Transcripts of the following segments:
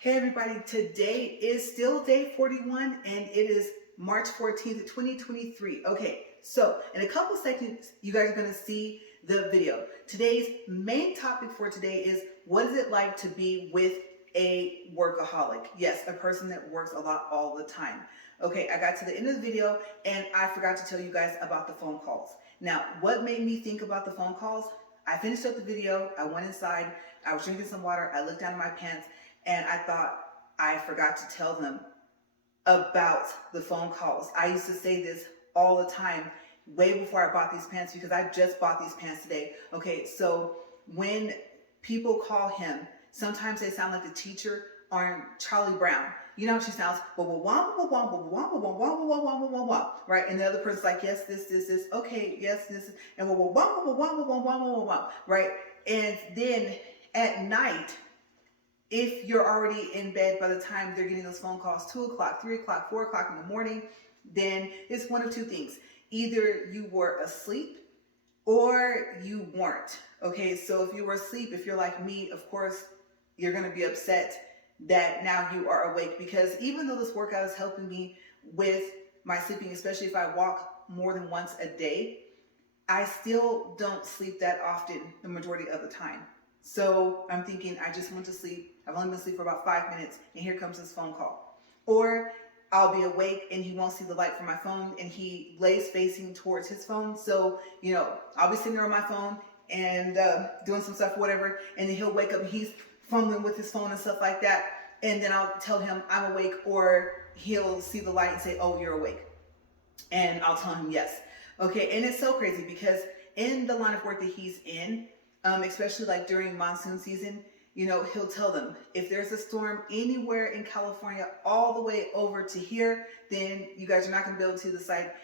Hey everybody, today is still day 41 and it is March 14th, 2023. Okay, so in a couple seconds, you guys are going to see the video. Today's main topic for today is what is it like to be with a workaholic? Yes, a person that works a lot all the time. Okay, I got to the end of the video and I forgot to tell you guys about the phone calls. Now, what made me think about the phone calls? I finished up the video, I went inside, I was drinking some water, I looked down at my pants, and I thought I forgot to tell them about the phone calls. I used to say this all the time, way before I bought these pants, because I just bought these pants today. Okay, so when people call him, sometimes they sound like the teacher on Charlie Brown. You know how she sounds, right? And the other person's like, yes, this, okay, yes, this, and right? And then at night, if you're already in bed by the time they're getting those phone calls, 2 o'clock, 3 o'clock, 4 o'clock in the morning, then it's one of two things. Either you were asleep or you weren't. Okay, so if you were asleep, if you're like me, of course, you're going to be upset that now you are awake, because even though this workout is helping me with my sleeping, especially if I walk more than once a day, I still don't sleep that often the majority of the time. So I'm thinking, I just went to sleep. I've only been asleep for about 5 minutes, and here comes this phone call. Or I'll be awake and he won't see the light from my phone and he lays facing towards his phone. So, I'll be sitting there on my phone and doing some stuff, whatever. And then he'll wake up and he's fumbling with his phone and stuff like that. And then I'll tell him I'm awake, or he'll see the light and say, oh, you're awake. And I'll tell him yes. Okay, and it's so crazy because in the line of work that he's in, especially like during monsoon season, he'll tell them if there's a storm anywhere in California all the way over to here, then you guys are not going to be able to see the site.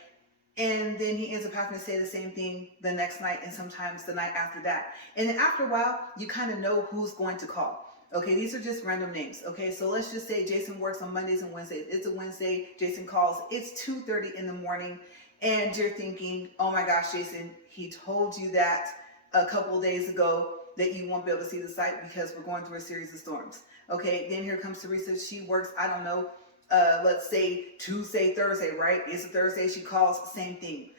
And then he ends up having to say the same thing the next night and sometimes the night after that. And then after a while, you kind of know who's going to call. Okay, these are just random names. Okay, so let's just say Jason works on Mondays and Wednesdays. It's a Wednesday, Jason calls. It's 2:30 in the morning and you're thinking, oh my gosh, Jason, he told you that a couple days ago that you won't be able to see the site because we're going through a series of storms. Okay, then here comes Teresa. She works, I don't know, let's say Tuesday, Thursday, right? It's a Thursday, she calls, same thing.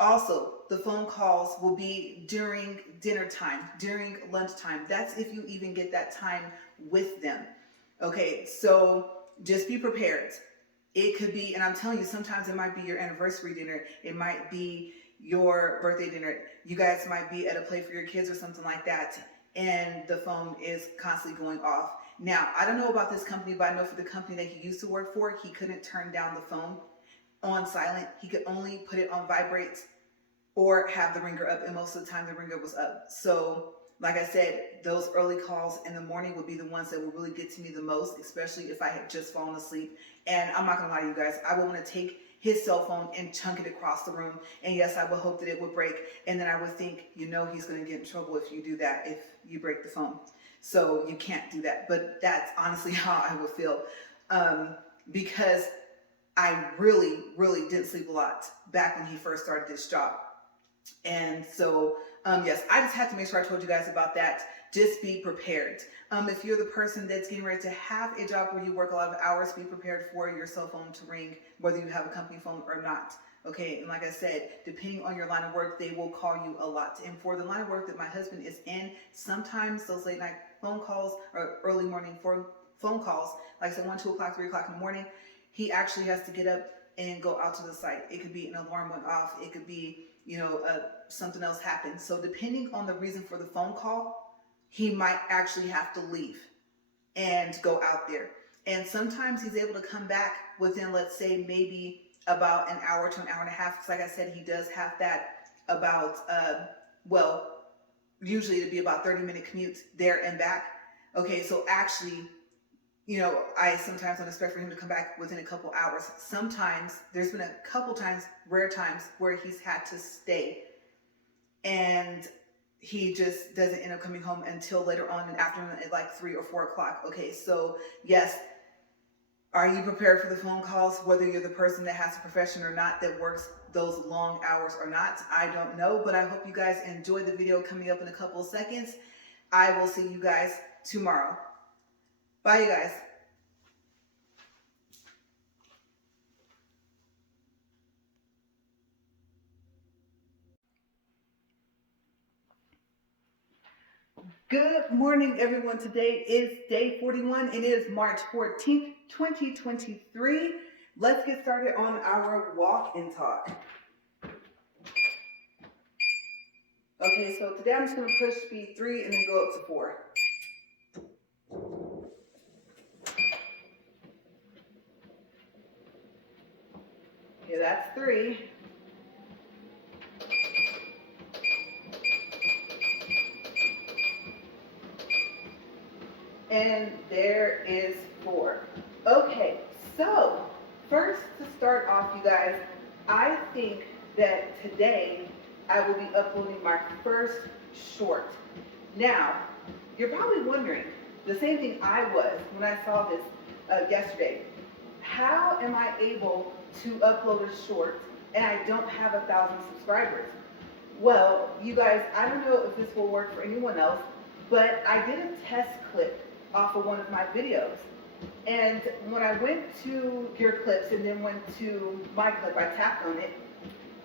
Also, the phone calls will be during dinner time, during lunchtime. That's if you even get that time with them. Okay, so just be prepared. It could be, and I'm telling you, sometimes it might be your anniversary dinner. It might be your birthday dinner. You guys might be at a play for your kids or something like that, and the phone is constantly going off. Now, I don't know about this company, but I know for the company that he used to work for, he couldn't turn down the phone on silent. He could only put it on vibrate or have the ringer up, and most of the time the ringer was up. So like I said, those early calls in the morning would be the ones that would really get to me the most, especially if I had just fallen asleep. And I'm not gonna lie to you guys, I would want to take his cell phone and chunk it across the room. And yes, I would hope that it would break. And then I would think, he's gonna get in trouble if you do that, if you break the phone. So you can't do that. But that's honestly how I would feel. Because I really, really didn't sleep a lot back when he first started this job. And so, yes, I just had to make sure I told you guys about that. Just be prepared. If you're the person that's getting ready to have a job where you work a lot of hours, be prepared for your cell phone to ring, whether you have a company phone or not. Okay, and like I said, depending on your line of work, they will call you a lot. And for the line of work that my husband is in, sometimes those late night phone calls or early morning phone calls, like I said, 1, 2 o'clock, 3 o'clock in the morning, he actually has to get up and go out to the site. It could be an alarm went off. It could be, something else happened. So depending on the reason for the phone call, he might actually have to leave and go out there. And sometimes he's able to come back within, let's say, maybe about an hour to an hour and a half. Because like I said, he does have that about, usually it'd be about 30-minute commutes there and back. Okay, so actually, I sometimes don't expect for him to come back within a couple hours. Sometimes, there's been a couple times, rare times, where he's had to stay. And he just doesn't end up coming home until later on in the afternoon at like 3 or 4 o'clock. Okay, so yes, are you prepared for the phone calls, whether you're the person that has a profession or not, that works those long hours or not? I don't know, but I hope you guys enjoyed the video coming up in a couple of seconds. I will see you guys tomorrow. Bye, you guys. Good morning, everyone. Today is day 41 and it is March 14th, 2023. Let's get started on our walk and talk. Okay, so today I'm just going to push speed 3 and then go up to 4. Okay, that's 3. And there is 4. Okay, so first to start off, you guys, I think that today I will be uploading my first short. Now, you're probably wondering, the same thing I was when I saw this yesterday. How am I able to upload a short and I don't have 1,000 subscribers? Well, you guys, I don't know if this will work for anyone else, but I did a test clip off of one of my videos. And when I went to your clips and then went to my clip, I tapped on it.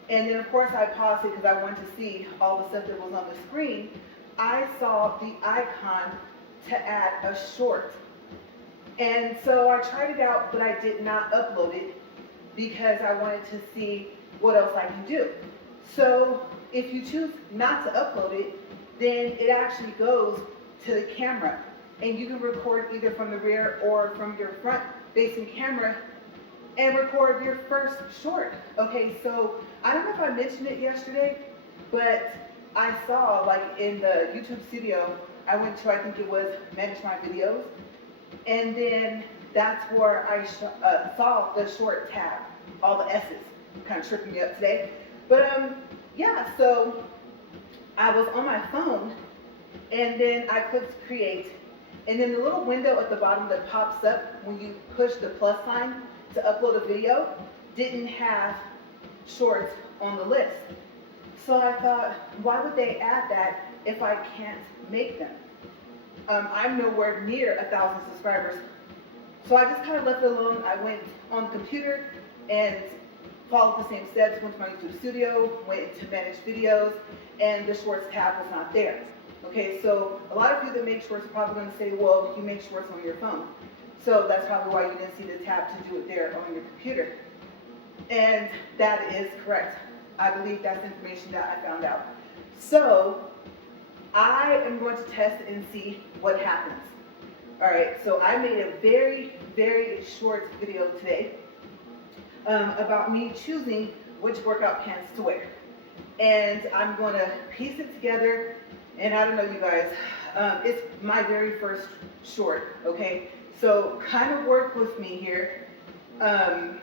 And then of course I paused it because I wanted to see all the stuff that was on the screen. I saw the icon to add a short. And so I tried it out, but I did not upload it because I wanted to see what else I can do. So if you choose not to upload it, then it actually goes to the camera. And you can record either from the rear or from your front facing camera and record your first short. Okay, so I don't know if I mentioned it yesterday, but I saw like in the YouTube studio, I went to, I think it was Manage My Videos, and then that's where I saw the short tab, all the S's, kind of tripping me up today. But yeah, so I was on my phone and then I clicked create. And then the little window at the bottom that pops up when you push the plus sign to upload a video didn't have shorts on the list. So I thought, why would they add that if I can't make them? I'm nowhere near 1,000 subscribers. So I just kind of left it alone. I went on the computer and followed the same steps, went to my YouTube studio, went to manage videos, and the shorts tab was not there. Okay, so a lot of you that make shorts are probably going to say, well, you make shorts on your phone. So that's probably why you didn't see the tab to do it there on your computer. And that is correct. I believe that's information that I found out. So I am going to test and see what happens. All right, so I made a very, very short video today about me choosing which workout pants to wear. And I'm going to piece it together. And I don't know, you guys, it's my very first short, okay? So kind of work with me here. I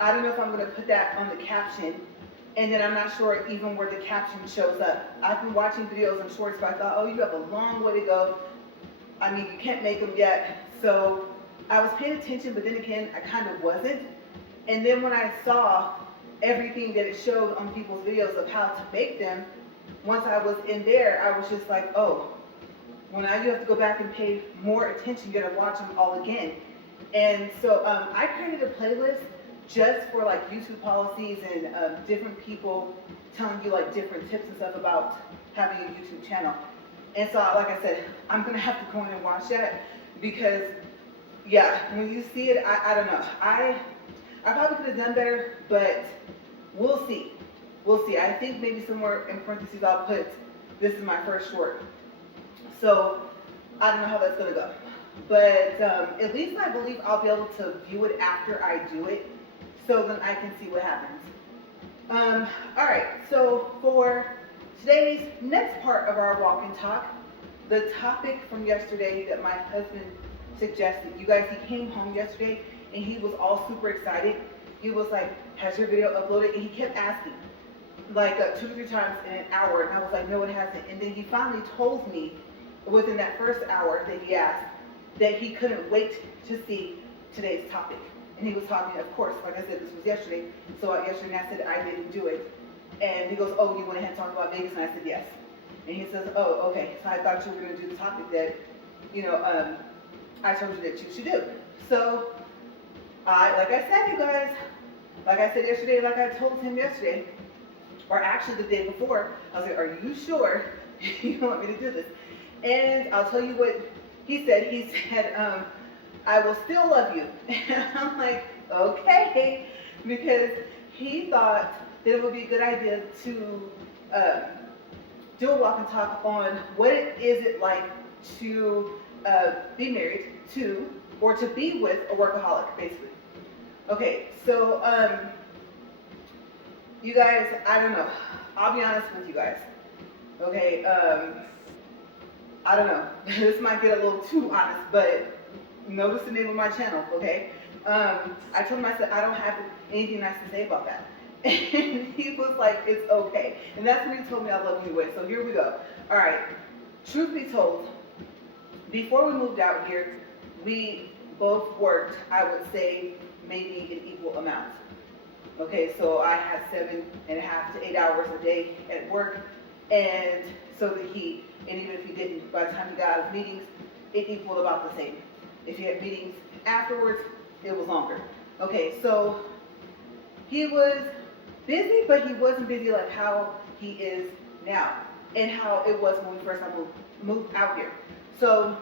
don't know if I'm going to put that on the caption. And then I'm not sure even where the caption shows up. I've been watching videos and shorts, but I thought, oh, you have a long way to go. I mean, you can't make them yet. So I was paying attention, but then again, I kind of wasn't. And then when I saw everything that it showed on people's videos of how to make them, once I was in there, I was just like, oh, well, now you have to go back and pay more attention. You got to watch them all again. And so I created a playlist just for like YouTube policies and different people telling you like different tips and stuff about having a YouTube channel. And so, like I said, I'm going to have to go in and watch that because, yeah, when you see it, I don't know. I probably could have done better, but we'll see. We'll see. I think maybe somewhere in parentheses I'll put, this is my first short. So I don't know how that's going to go. But at least I believe I'll be able to view it after I do it, so then I can see what happens. All right, so for today's next part of our walk and talk, the topic from yesterday that my husband suggested. You guys, he came home yesterday and he was all super excited. He was like, has your video uploaded? And he kept asking, like 2 to 3 times in an hour, and I was like, no, it hasn't. And then he finally told me within that first hour that he asked that he couldn't wait to see today's topic. And he was talking, of course, like I said, this was yesterday. So yesterday I said I didn't do it. And he goes, oh, you went ahead and talked about Vegas? And I said, yes. And he says, oh, okay. So I thought you were going to do the topic that, you know, I told you that you should do. So like I said, you guys, like I said yesterday, like I told him yesterday, or actually the day before, I was like, are you sure you want me to do this? And I'll tell you what he said. He said, I will still love you. And I'm like, okay, because he thought that it would be a good idea to do a walk and talk on what is it like to be married to, or to be with a workaholic, basically. Okay, so you guys, I don't know. I'll be honest with you guys. Okay, I don't know. This might get a little too honest, but notice the name of my channel, okay? I told him, I said, I don't have anything nice to say about that. And he was like, it's okay. And that's when he told me I love you anyway. So here we go. All right. Truth be told, before we moved out here, we both worked, I would say, maybe an equal amount. Okay, so I had 7.5 to 8 hours a day at work, and so did he. And even if he didn't, by the time he got out of meetings, it equaled about the same. If he had meetings afterwards, it was longer. Okay, so he was busy, but he wasn't busy like how he is now, and how it was when we first moved out here. So,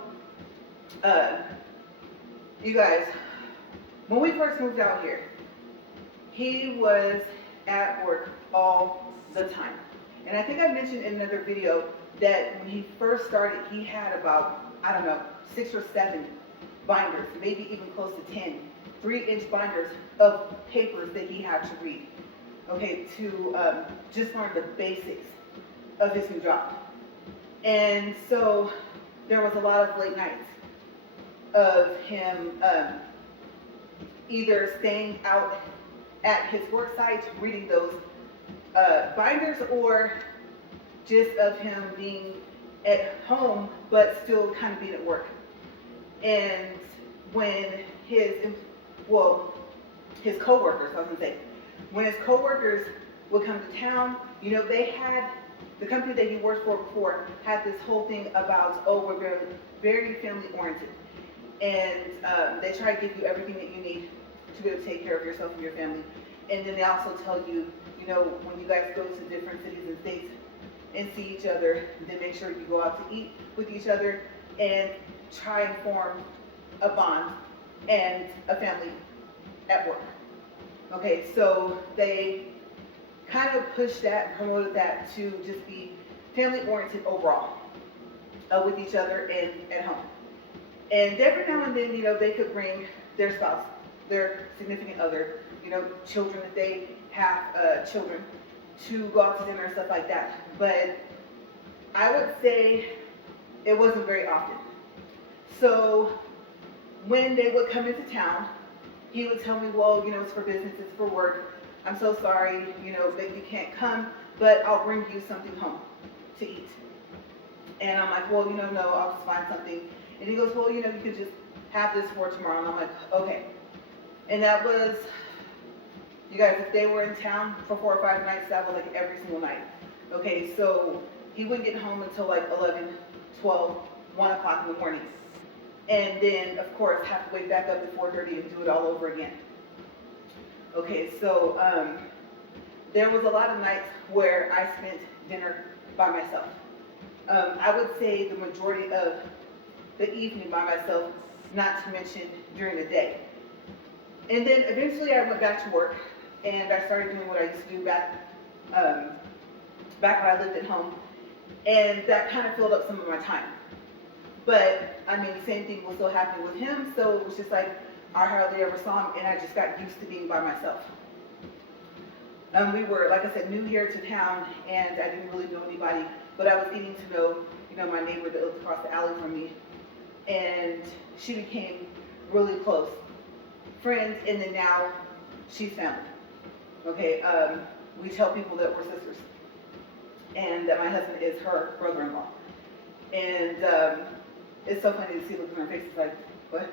you guys, when we first moved out here, he was at work all the time. And I think I mentioned in another video that when he first started, he had about, I don't know, 6 or 7 binders, maybe even close to 10, 3-inch binders of papers that he had to read, okay, to just learn the basics of his new job. And so there was a lot of late nights of him either staying out at his work site reading those binders, or just of him being at home but still kind of being at work. And when his co-workers, I was gonna say, when his co-workers would come to town, you know, they had, the company that he worked for before had this whole thing about, oh, we're very, very family oriented. And they try to give you everything that you need to be able to take care of yourself and your family. And then they also tell you, you know, when you guys go to different cities and states and see each other, then make sure you go out to eat with each other and try and form a bond and a family at work. Okay, so they kind of pushed that, promoted that to just be family oriented overall with each other and at home. And every now and then, you know, they could bring their spouse, their significant other, you know, children if they have children, to go out to dinner and stuff like that. But I would say it wasn't very often. So when they would come into town, he would tell me, well, you know, it's for business, it's for work. I'm so sorry, you know, that you can't come, but I'll bring you something home to eat. And I'm like, well, you know, no, I'll just find something. And he goes, well, you know, you could just have this for tomorrow. And I'm like, okay. And that was, you guys, if they were in town for 4 or 5 nights, that was like every single night. Okay, so he wouldn't get home until like 11, 12, 1 o'clock in the morning. And then, of course, have to wake back up at 4:30 and do it all over again. Okay, so there was a lot of nights where I spent dinner by myself. I would say the majority of the evening by myself, not to mention during the day. And then eventually I went back to work, and I started doing what I used to do back when I lived at home, and that kind of filled up some of my time. But I mean, the same thing was still happening with him, so it was just like I hardly ever saw him, and I just got used to being by myself. We were, like I said, new here to town, and I didn't really know anybody, but I was getting to know, you know, my neighbor that lived across the alley from me, and she became really close friends, and then now she's family. Okay, we tell people that we're sisters, and that my husband is her brother-in-law. And it's so funny to see looks on her face. It's like, what?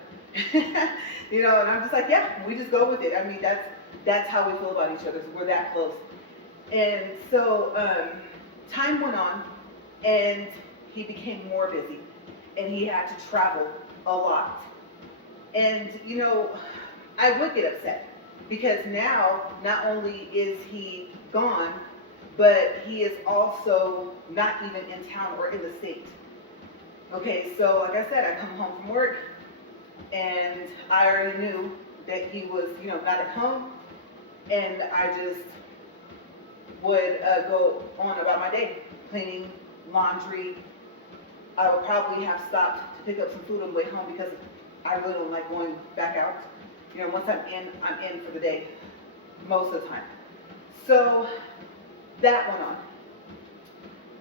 You know, and I'm just like, yeah, we just go with it. I mean, that's how we feel about each other. So we're that close. And so time went on, and he became more busy, and he had to travel a lot. And, you know, I would get upset because now not only is he gone, but he is also not even in town or in the state. Okay, so like I said, I come home from work and I already knew that he was, you know, not at home, and I just would go on about my day, cleaning, laundry. I would probably have stopped to pick up some food on the way home because I really don't like going back out. You know, once I'm in for the day, most of the time. So that went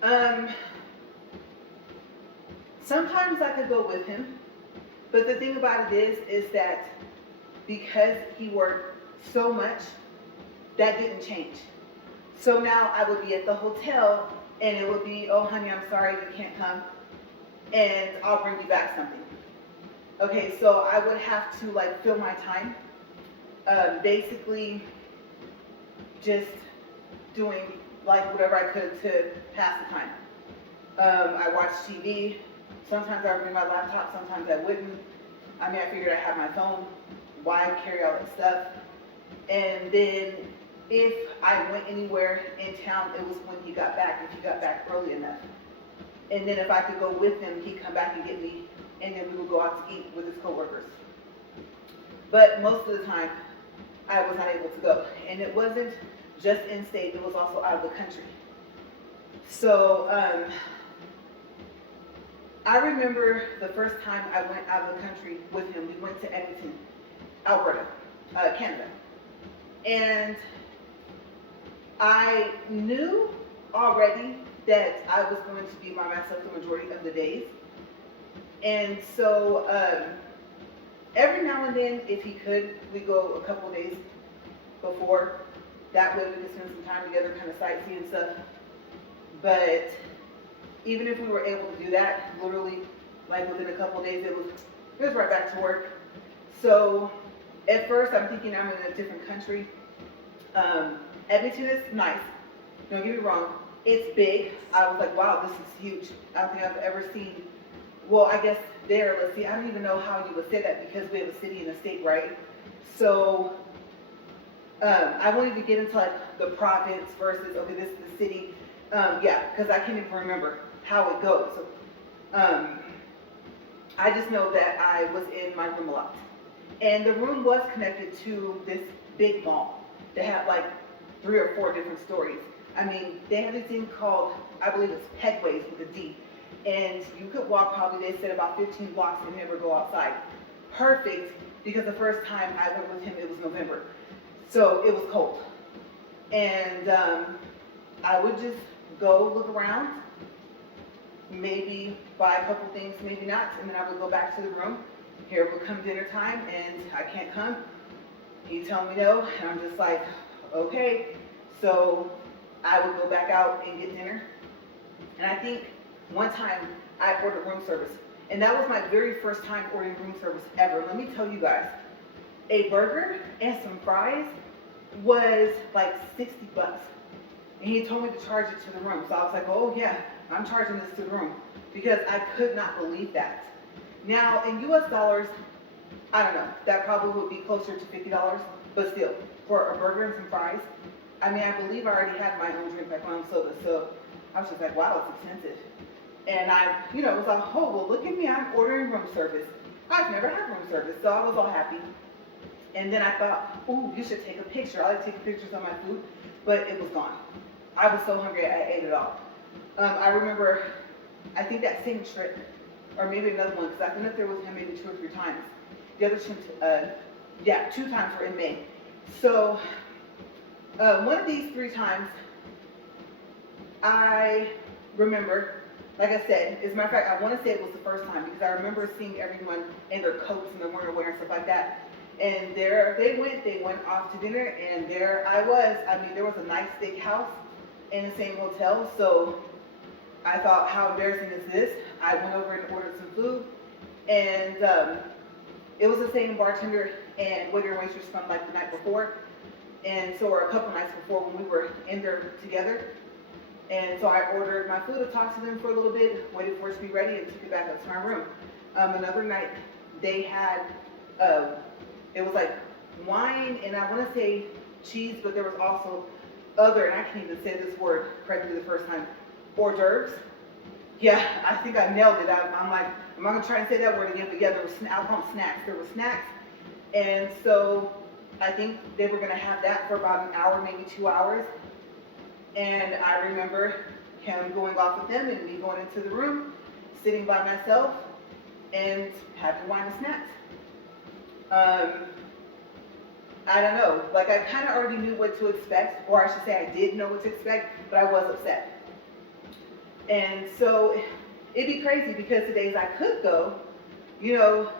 on. Sometimes I could go with him, but the thing about it is that because he worked so much, that didn't change. So now I would be at the hotel and it would be, oh honey, I'm sorry you can't come, and I'll bring you back something. Okay, so I would have to like fill my time, basically just doing like whatever I could to pass the time. I watched TV. Sometimes I would bring my laptop, sometimes I wouldn't. I mean, I figured I had my phone. Why carry all that stuff? And then if I went anywhere in town, it was when he got back, if he got back early enough. And then if I could go with him, he'd come back and get me, and then we would go out to eat with his coworkers. But most of the time, I was not able to go. And it wasn't just in state, it was also out of the country. So I remember the first time I went out of the country with him. We went to Edmonton, Alberta, Canada. And I knew already that I was going to be by myself the majority of the days. And so every now and then, if he could, we go a couple days before. That way we could spend some time together, kind of sightsee and stuff. But even if we were able to do that, literally, like within a couple of days, it was right back to work. So at first, I'm thinking I'm in a different country. Edmonton is nice. Don't get me wrong. It's big. I was like, wow, this is huge. I don't think I've ever seen. Well, I guess there. Let's see. I don't even know how you would say that because we have a city and a state, right? So I won't even get into like the province versus okay, this is the city. Yeah, because I can't even remember how it goes. So, I just know that I was in my room a lot. And the room was connected to this big mall that had like 3 or 4 different stories. I mean, they had this thing called, I believe it's Headways with a D. And you could walk probably, they said about 15 blocks and never go outside. Perfect, because the first time I went with him, it was November. So it was cold. And I would just go look around, maybe buy a couple things, maybe not, and then I would go back to the room. Here would come dinner time, and I can't come. He'd tell me no, and I'm just like, okay. So I would go back out and get dinner. And I think one time I ordered room service, and that was my very first time ordering room service ever. Let me tell you guys, a burger and some fries was like 60 bucks. And he told me to charge it to the room. So I was like, oh yeah, I'm charging this to the room. Because I could not believe that. Now, in US dollars, I don't know, that probably would be closer to $50. But still, for a burger and some fries, I mean, I believe I already had my own drink, like my own soda. So I was just like, wow, it's expensive. And I, you know, was like, oh, well, look at me, I'm ordering room service. I've never had room service, so I was all happy. And then I thought, ooh, you should take a picture. I like taking pictures of my food, but it was gone. I was so hungry, I ate it all. I remember, I think that same trip, or maybe another one, because I've been up there with him maybe 2 or 3 times. The other 2 times were in May. So, one of these 3 times, I remember, like I said, as a matter of fact, I want to say it was the first time, because I remember seeing everyone in their coats and their winter and stuff like that. And there they went off to dinner, and there I was. I mean, there was a nice steakhouse in the same hotel, so I thought, how embarrassing is this? I went over and ordered some food, and it was the same bartender and waiter and waitress from like the night before, and so, or a couple nights before when we were in there together. And so I ordered my food, I talked to them for a little bit, waited for it to be ready, and took it back up to my room. Another night, they had uh, it was like wine and I want to say cheese, but there was also other, and I can't even say this word correctly the first time, hors d'oeuvres. Yeah, I think I nailed it. I'm like, I'm not gonna try and say that word again, but yeah, there was, I'll call them snacks. There were snacks, and so I think they were gonna have that for about an hour, maybe 2 hours. And I remember him going off with them and me going into the room, sitting by myself, and having wine and snacks. I don't know, like I kind of already knew what to expect, or I should say I did know what to expect, but I was upset. And so it'd be crazy because the days I could go, you know,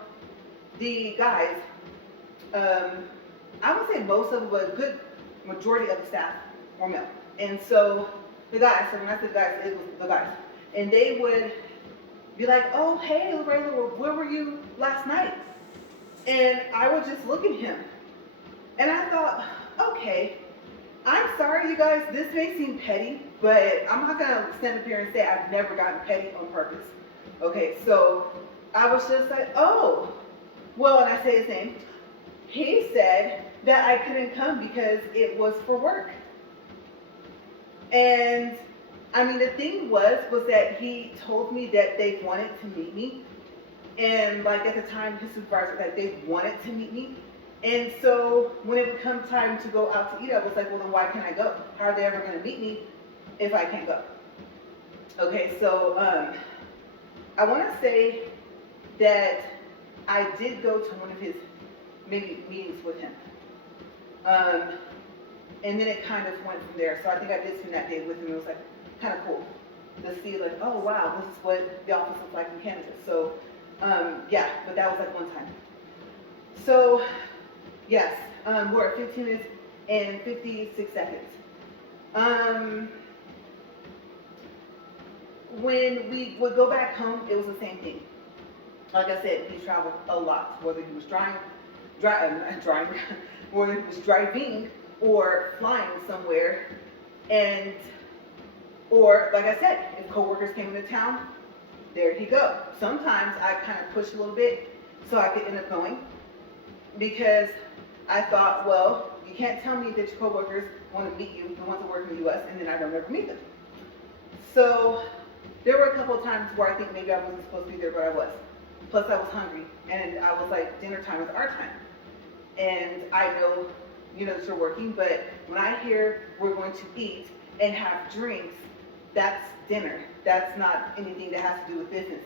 the guys, I would say most of them, but a good majority of the staff were male. And so the guys, so when I said guys, it was the guys. And they would be like, oh, hey, LaRae, where were you last night? And I would just look at him. And I thought, okay, I'm sorry, you guys, this may seem petty, but I'm not gonna stand up here and say I've never gotten petty on purpose. Okay, so I was just like, oh, well, and I say his name. He said that I couldn't come because it was for work. And I mean, the thing was that he told me that they wanted to meet me. And like at the time, his supervisor, that they wanted to meet me. And so when it would come time to go out to eat, I was like, well, then why can't I go? How are they ever going to meet me if I can't go? Okay, so I want to say that I did go to one of his maybe meetings with him. And then it kind of went from there. So I think I did spend that day with him. It was like kind of cool to see like, oh, wow, this is what the office looks like in Canada. So yeah, but that was like one time. So yes, we're at 15 minutes and 56 seconds. When we would go back home, it was the same thing. Like I said, he traveled a lot, whether he was whether he was driving or flying somewhere, and or like I said, if coworkers came into town, there he go. Sometimes I kind of push a little bit so I could end up going, because I thought, well, you can't tell me that your coworkers want to meet you, the ones that work in the U.S., and then I don't ever meet them. So there were a couple of times where I think maybe I wasn't supposed to be there, but I was. Plus I was hungry, and I was like, dinner time is our time. And I know, you know, that you're working, but when I hear we're going to eat and have drinks, that's dinner. That's not anything that has to do with business.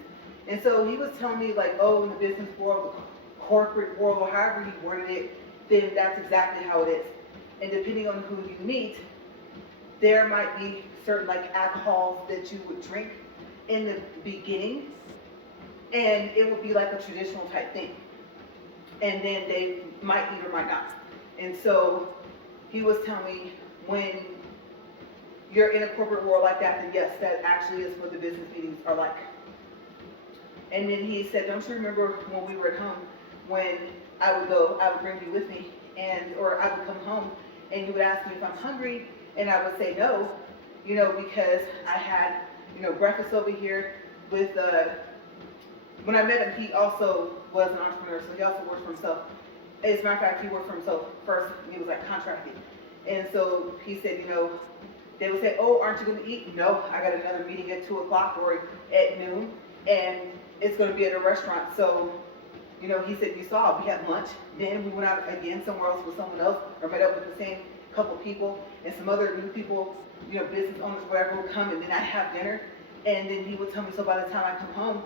And so he was telling me like, oh, in the business world, the corporate world, or however he worded it, then that's exactly how it is. And depending on who you meet, there might be certain like alcohols that you would drink in the beginning, and it would be like a traditional type thing. And then they might eat or might not. And so he was telling me, when you're in a corporate world like that, then yes, that actually is what the business meetings are like. And then he said, don't you remember when we were at home, when I would go, I would bring you with me, or I would come home and you would ask me if I'm hungry, and I would say no, you know, because I had, you know, breakfast over here with, when I met him, he also was an entrepreneur, so he also worked for himself. As a matter of fact, he worked for himself first. He was like contracting. And so he said, you know, they would say, oh, aren't you going to eat? No, I got another meeting at 2 o'clock or at noon, and it's going to be at a restaurant. So, you know, he said, you saw, we had lunch. Then we went out again somewhere else with someone else, or met up with the same couple people, and some other new people, you know, business owners, whatever, would come, and then I'd have dinner. And then he would tell me, so by the time I come home,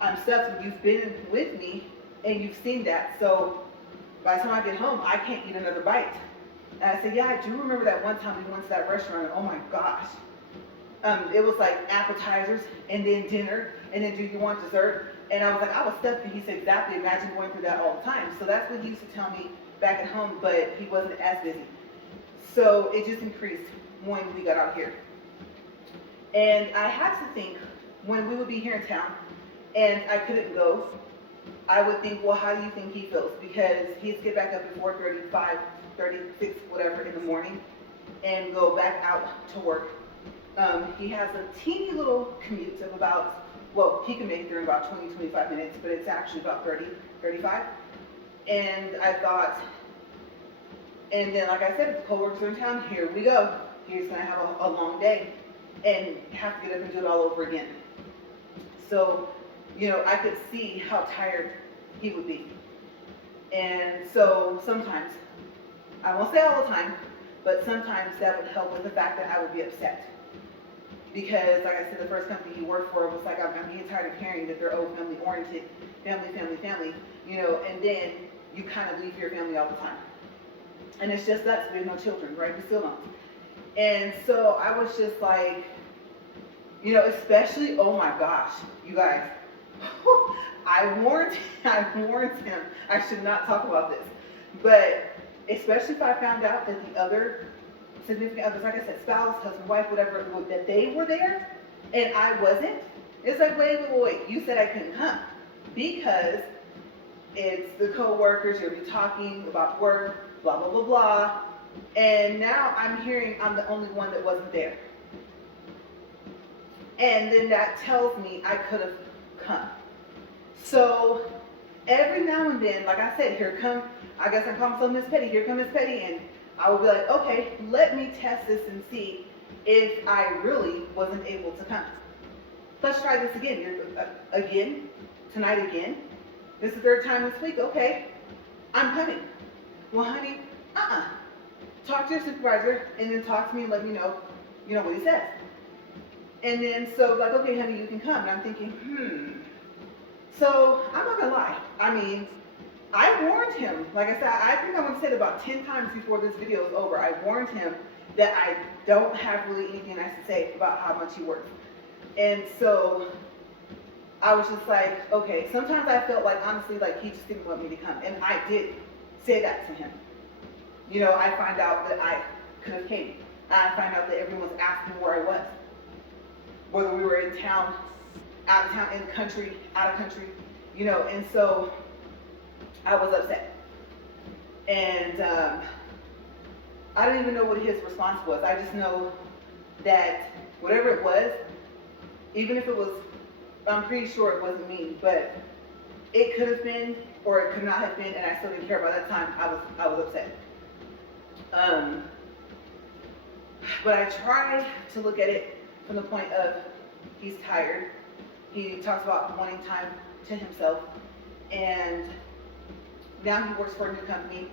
I'm stuffed. You've been with me, and you've seen that. So by the time I get home, I can't eat another bite. And I said, yeah, I do remember that one time we went to that restaurant, and oh my gosh. It was like appetizers, and then dinner, and then do you want dessert? And I was like, I was stuffed, and he said, exactly, imagine going through that all the time. So that's what he used to tell me back at home, but he wasn't as busy. So it just increased when we got out here. And I had to think, when we would be here in town, and I couldn't go, I would think, well, how do you think he feels? Because he'd get back up at 4:30, 5:36, whatever, in the morning, and go back out to work. He has a teeny little commute of about, well, he can make it there in about 20, 25 minutes, but it's actually about 30, 35. And I thought, and then like I said, if the coworkers are in town, here we go. He's gonna have a long day and have to get up and do it all over again. So, I could see how tired he would be. And so sometimes, I won't say all the time, but sometimes that would help with the fact that I would be upset. Because, like I said, the first company he worked for was like, I'm getting tired of hearing that they're family oriented, family, and then you kind of leave your family all the time. And it's just us, we have no children, right? We still don't. And so I was just like, especially, oh my gosh, you guys, I warned him, I should not talk about this, but especially if I found out that the other significant others, like I said, spouse, husband, wife, whatever, that they were there and I wasn't, it's like, wait, you said I couldn't come because it's the co-workers, you'll be talking about work, blah, blah, blah, blah, and now I'm hearing I'm the only one that wasn't there. And then that tells me I could have come. So every now and then, like I said, I guess I call myself Miss Petty, here come Miss Petty, and I will be like, okay, let me test this and see if I really wasn't able to come. Let's try this again. Tonight again. This is the third time this week. Okay, I'm coming. Well, honey, talk to your supervisor and then talk to me and let me know, what he says. And then so like, okay, honey, you can come. And I'm thinking, So I'm not gonna lie. I mean, I warned him. Like I said, I think I want to say it about 10 times before this video is over. I warned him that I don't have really anything nice to say about how much he works. And so I was just like, okay. Sometimes I felt like, honestly, like he just didn't want me to come. And I did say that to him. I find out that I could have came. I find out that everyone was asking where I was. Whether we were in town, out of town, in the country, out of country, and so I was upset. And I don't even know what his response was. I just know that whatever it was, even if it was, I'm pretty sure it wasn't me, but it could have been or it could not have been, and I still didn't care. By that time, I was upset. But I try to look at it from the point of he's tired. He talks about wanting time to himself, and now he works for a new company.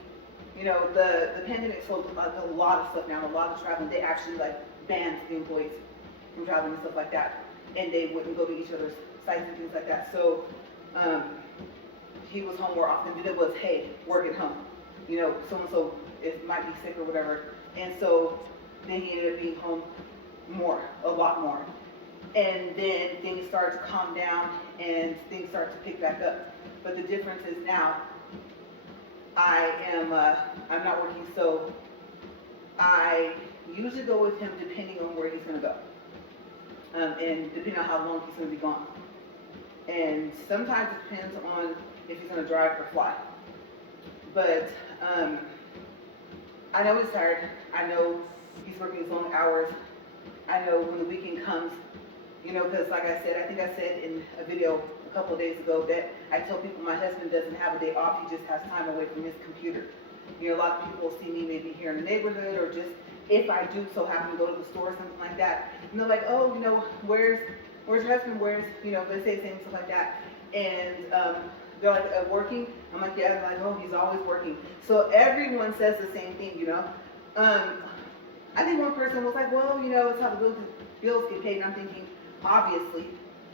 The pandemic slowed a lot of stuff down, a lot of traveling. They actually banned the employees from traveling and stuff like that, and they wouldn't go to each other's sites and things like that. So he was home more often than it was, hey, work at home. So-and-so might be sick or whatever, and so then he ended up being home a lot more. And then things start to calm down and things start to pick back up. But the difference is now I'm not working, so I usually go with him depending on where he's going to go. And depending on how long he's going to be gone. And sometimes it depends on if he's going to drive or fly. But I know he's tired. I know he's working his long hours. I know when the weekend comes, because like I said, I think I said in a video a couple of days ago that I tell people my husband doesn't have a day off, he just has time away from his computer. A lot of people see me maybe here in the neighborhood, or just if I do so happen to go to the store or something like that, and they're like, oh, where's your husband, they say things like that, and they're like, working? I'm like, yeah. They're like, oh, he's always working. So everyone says the same thing, I think one person was like, well, it's how the bills get paid, and I'm thinking, obviously,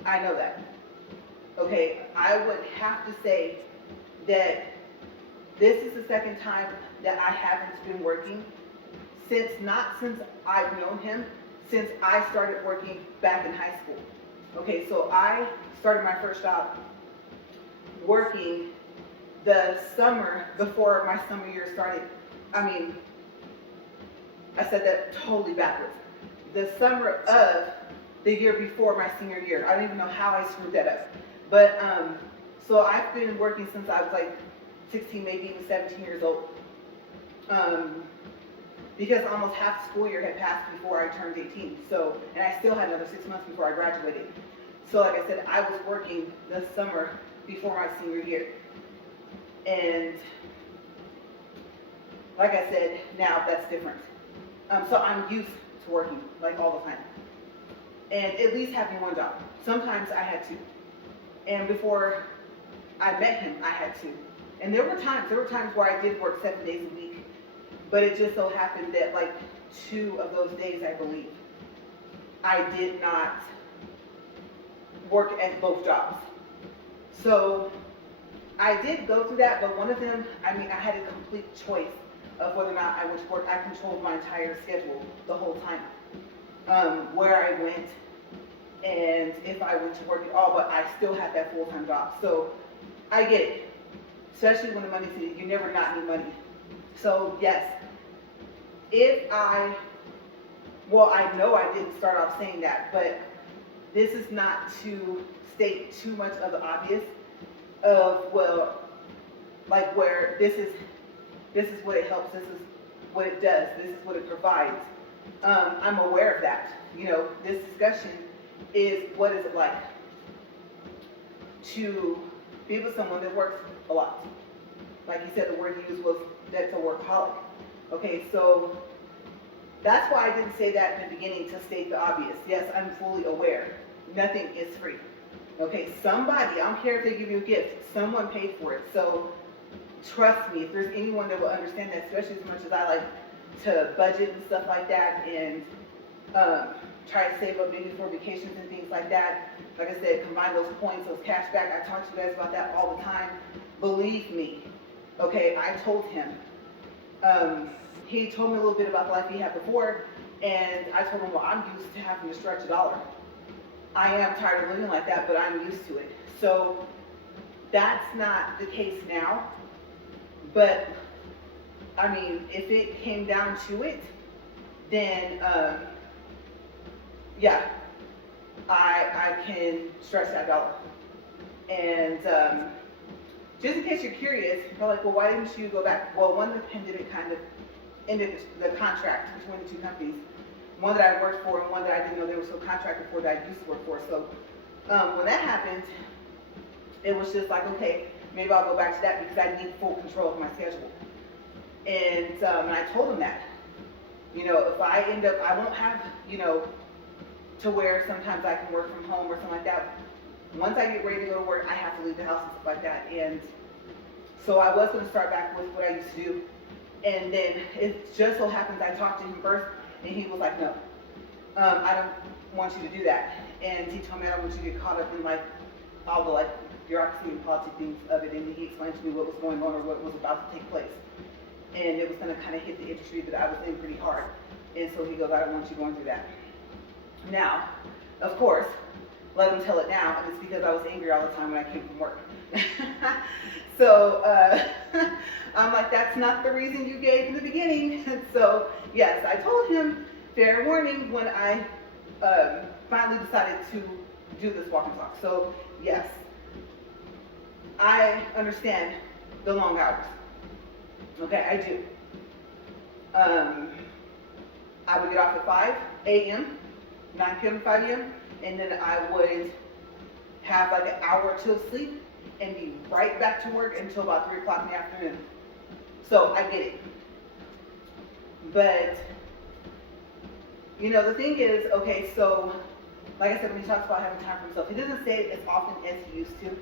I know that. Okay, I would have to say that this is the second time that I haven't been working not since I've known him, since I started working back in high school. Okay, so I started my first job working the summer before my summer year started. I said that totally backwards. The summer of the year before my senior year. I don't even know how I screwed that up. But, so I've been working since I was 16, maybe even 17 years old. Because almost half the school year had passed before I turned 18. So, and I still had another 6 months before I graduated. So like I said, I was working the summer before my senior year. And like I said, now that's different. So I'm used to working like all the time, and at least having one job. Sometimes I had to, and before I met him, I had to. And there were times where I did work 7 days a week, but it just so happened that like 2 of those days, I believe, I did not work at both jobs. So I did go through that, but one of them, I had a complete choice of whether or not I went to work. I controlled my entire schedule the whole time, where I went and if I went to work at all, but I still had that full-time job. So I get it, especially when the money's needed. You never not need money. So yes, I know I didn't start off saying that, but this is not to state too much of the obvious of, well, like where this is what it helps, this is what it does, this is what it provides. I'm aware of that. This discussion is, what is it like to be with someone that works a lot? Like you said, the word you used was, that's a workaholic. Okay, so that's why I didn't say that in the beginning, to state the obvious. Yes, I'm fully aware. Nothing is free. Okay, somebody, I don't care if they give you a gift, someone paid for it. So trust me, if there's anyone that will understand that, especially as much as I like to budget and stuff like that, and try to save up maybe for vacations and things like that. Like I said, combine those points, those cash back. I talk to you guys about that all the time. Believe me. Okay, I told him. He told me a little bit about the life he had before, and I told him, well, I'm used to having to stretch a dollar. I am tired of living like that, but I'm used to it. So that's not the case now. But if it came down to it, then yeah, I can stretch that dollar. And just in case you're curious, you're like, well, why didn't you go back? Well, one, the pandemic kind of ended the contract between the 2 companies. One that I worked for and one that I didn't know they were still contracted for, that I used to work for. So when that happened, it was just like, okay, maybe I'll go back to that because I need full control of my schedule. And I told him that, if I end up, I won't have, to where sometimes I can work from home or something like that. Once I get ready to go to work, I have to leave the house and stuff like that. And so I was going to start back with what I used to do. And then it just so happens I talked to him first, and he was like, no, I don't want you to do that. And he told me I don't want you to get caught up in like all the like bureaucracy and politics things of it. And he explained to me what was going on or what was about to take place. And it was going to kind of hit the industry that I was in pretty hard. And so he goes, I don't want you going through that. Now, of course, let him tell it now, and it's because I was angry all the time when I came from work. So I'm like, that's not the reason you gave in the beginning. So yes, I told him fair warning when I finally decided to do this walk and talk. So yes, I understand the long hours. Okay, I do. I would get off at 5 a.m., 9 p.m. to 5 a.m., and then I would have like an hour or 2 of sleep and be right back to work until about 3 o'clock in the afternoon. So I get it. But, the thing is, okay, so like I said, when he talks about having time for himself, he doesn't say it as often as he used to.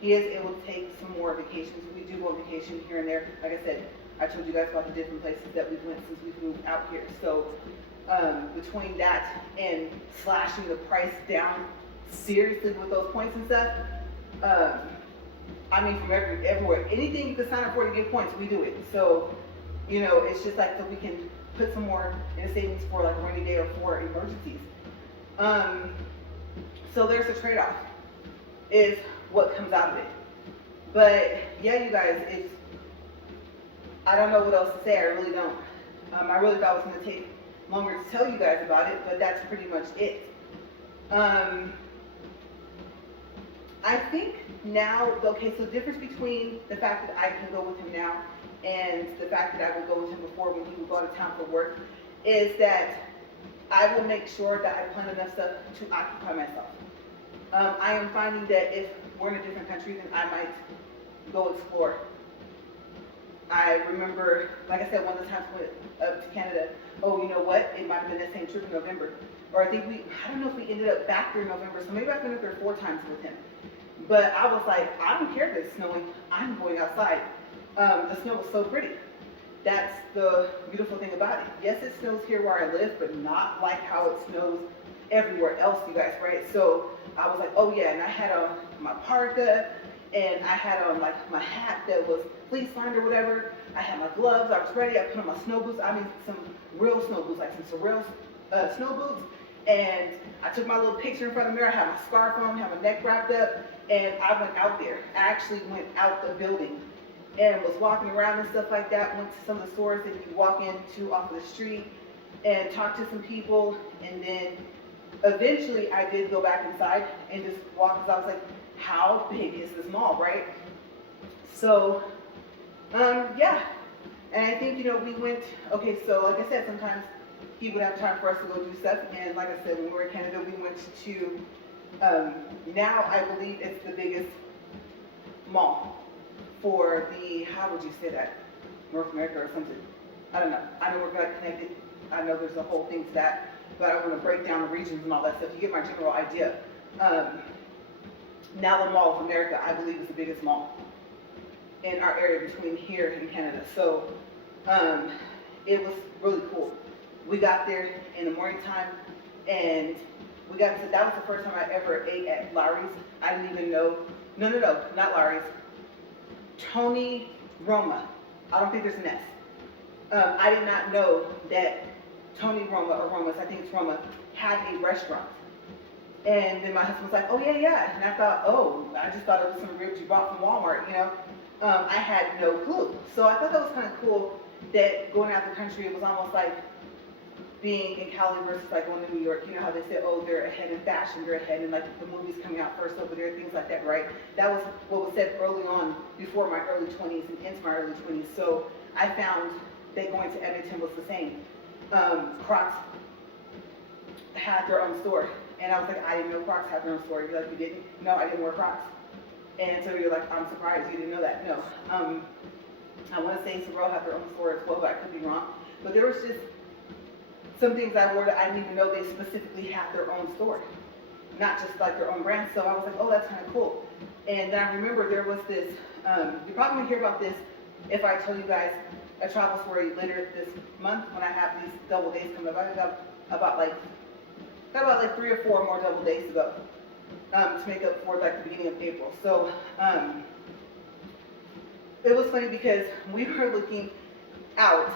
He is able to take some more vacations. We do go on vacation here and there. Like I said, I told you guys about the different places that we've went since we've moved out here. So between that and slashing the price down seriously with those points and stuff, from everywhere, anything you can sign up for to get points, we do it. So, it's just like so we can put some more in a savings for like a rainy day or for emergencies. So there's a trade-off, is what comes out of it. But yeah, you guys, I don't know what else to say. I really don't. I really thought it was going to take longer to tell you guys about it, but that's pretty much it. I think now, okay, so the difference between the fact that I can go with him now and the fact that I would go with him before when he would go out of town for work is that I will make sure that I plan enough stuff to occupy myself. I am finding that if we're in a different country, then I might go explore I remember, like I said, one of the times we went up to Canada, oh, you know what? It might have been that same trip in November. Or I don't know if we ended up back there in November, so maybe I've been up there 4 times with him. But I was like, I don't care if it's snowing, I'm going outside. The snow was so pretty. That's the beautiful thing about it. Yes, it snows here where I live, but not like how it snows everywhere else, you guys, right? So I was like, oh yeah, and I had on my parka, and I had on like my hat that was fleece lined or whatever. I had my gloves, I was ready, I put on my snow boots, I mean some real snow boots, like some real snow boots, and I took my little picture in front of the mirror, I had my scarf on, had my neck wrapped up, and I went out there. I actually went out the building and was walking around and stuff like that, went to some of the stores that you walk into off of the street and talked to some people, and then eventually I did go back inside and just walk, because I was like, how big is this mall, right? So, yeah, and I think, we went, okay, so like I said, sometimes he would have time for us to go do stuff, and like I said, when we were in Canada, we went to, now I believe it's the biggest mall for the, how would you say that, North America or something. I don't know. I know we're not connected. I know there's a whole thing to that, but I don't want to break down the regions and all that stuff. You get my general idea. Now the Mall of America, I believe, is the biggest mall in our area between here and Canada. So it was really cool. We got there in the morning time, and we got to, that was the first time I ever ate at LaRae's. I didn't even know, no, not LaRae's. Tony Roma. I don't think there's an S. I did not know that Tony Roma, or Roma's, I think it's Roma, had a restaurant. And then my husband was like, oh yeah. And I thought, oh, I just thought it was some ribs you bought from Walmart, I had no clue. So I thought that was kind of cool that going out the country, it was almost like being in Cali versus like going to New York. You know how they say, oh, they're ahead in fashion, they're ahead in like the movies coming out first over there, things like that, right? That was what was said early on before my early 20s and into my early 20s. So I found that going to Edmonton was the same. Crocs had their own store. And I was like, I didn't know Crocs had their own store. You're like, you didn't? No, I didn't wear Crocs. And so you're like, I'm surprised you didn't know that. No. I want to say Sorel had their own store as well, but I could be wrong. But there was just some things I wore that I didn't even know they specifically had their own store, not just like their own brand. So I was like, oh, that's kind of cool. And then I remember there was this, you're probably going to hear about this if I tell you guys a travel story later this month when I have these double days coming up. I got about like 3 or 4 more double days to go to make up for like the beginning of April. So it was funny because we were looking out,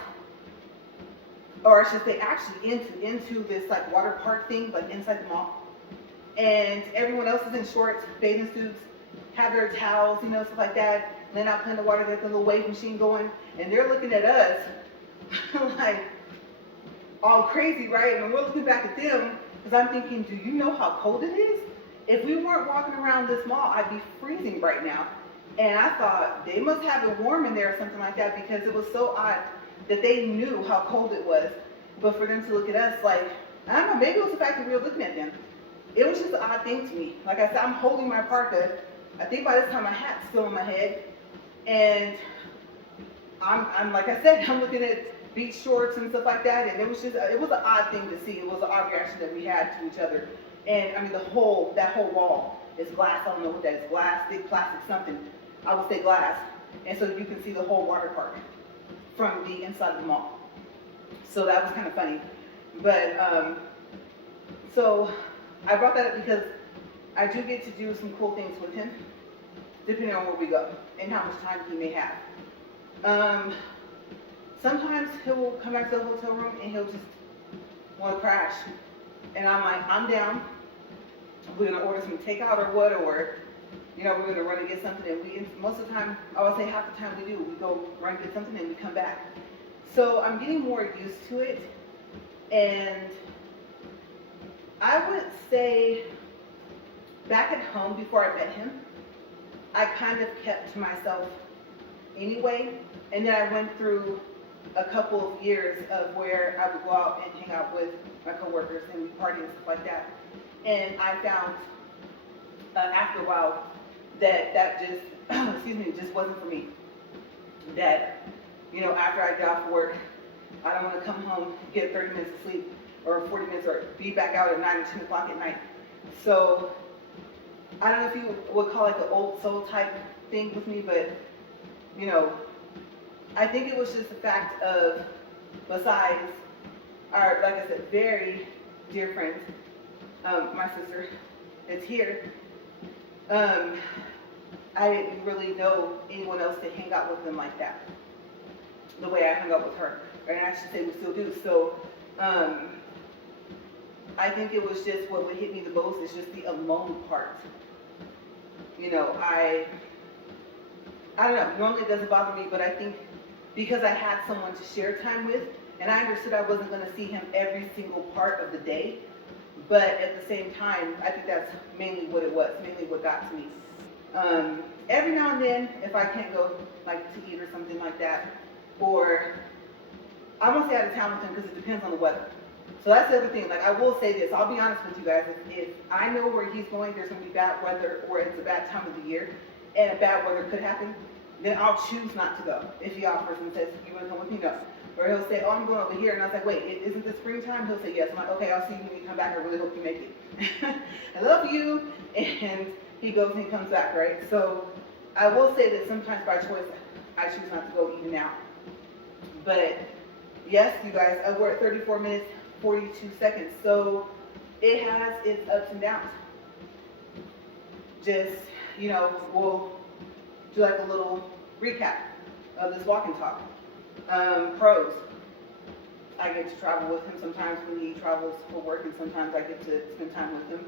or I should say actually into this like water park thing, like inside the mall. And everyone else is in shorts, bathing suits, have their towels, stuff like that. And then out playing the water, there's a little wave machine going, and they're looking at us like all crazy, right? And we're looking back at them because I'm thinking, do you know how cold it is? If we weren't walking around this mall, I'd be freezing right now. And I thought they must have it warm in there or something like that, because it was so odd that they knew how cold it was. But for them to look at us like, I don't know, maybe it was the fact that we were looking at them. It was just an odd thing to me. Like I said, I'm holding my parka. I think by this time my hat's still in my head. And I'm like I said, I'm looking at beach shorts and stuff like that. And it was an odd thing to see. It was an odd reaction that we had to each other. And I mean, that whole wall is glass. I don't know what that is, glass, thick plastic, something. I would say glass. And so you can see the whole water park from the inside of the mall. So that was kind of funny. But, so I brought that up because I do get to do some cool things with him, depending on where we go and how much time he may have. Sometimes he will come back to the hotel room and he'll just want to crash. And I'm like, I'm down. We're going to order some takeout or what, or we're going to run and get something. And most of the time, I would say half the time we do, we go run and get something and we come back. So I'm getting more used to it. And I would say back at home before I met him, I kind of kept to myself anyway. And then I went through a couple of years of where I would go out and hang out with my coworkers and we party and stuff like that. And I found after a while that just, excuse me, just wasn't for me. That You know, after I get off work, I don't want to come home, get 30 minutes of sleep or 40 minutes or be back out at 9 or 10 o'clock at night. So I don't know if you would call it the old soul type thing with me, but you know, I think it was just the fact of, besides our, like I said, very dear friend, my sister is here, I didn't really know anyone else to hang out with them like that, the way I hung out with her, and I should say we still do. So I think it was just what would hit me the most is just the alone part. You know, I don't know, normally it doesn't bother me, but I think because I had someone to share time with, and I understood I wasn't going to see him every single part of the day, but at the same time, I think that's mainly what it was, mainly what got to me. Every now and then, if I can't go like to eat or something like that, or I won't say out of town with him because it depends on the weather. So that's the other thing. Like, I will say this, I'll be honest with you guys, if I know where he's going, there's going to be bad weather, or it's a bad time of the year, and bad weather could happen, then I'll choose not to go. If he offers and says, you want to come with me? No. Or he'll say, oh, I'm going over here. And I was like, wait, isn't this springtime? He'll say, yes. I'm like, okay, I'll see you when you come back. I really hope you make it. I love you. And he goes and he comes back, right? So I will say that sometimes by choice, I choose not to go even now. But yes, you guys, we're at 34 minutes, 42 seconds. So it has its ups and downs. Just, you know, we'll do like a little recap of this walk and talk. Pros. I get to travel with him sometimes when he travels for work, and sometimes I get to spend time with him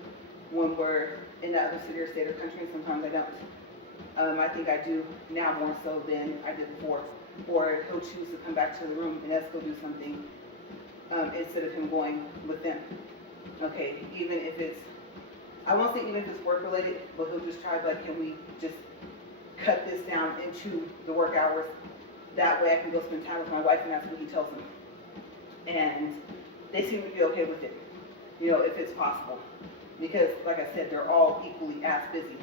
when we're in that other city or state or country, and sometimes I don't. I think I do now more so than I did before. Or he'll choose to come back to the room and us go do something instead of him going with them. Okay, even if it's, I won't say even if it's work related, but he'll just try, like, can we just cut this down into the work hours? That way I can go spend time with my wife, and that's what he tells them. And they seem to be okay with it, you know, if it's possible. Because, like I said, they're all equally as busy.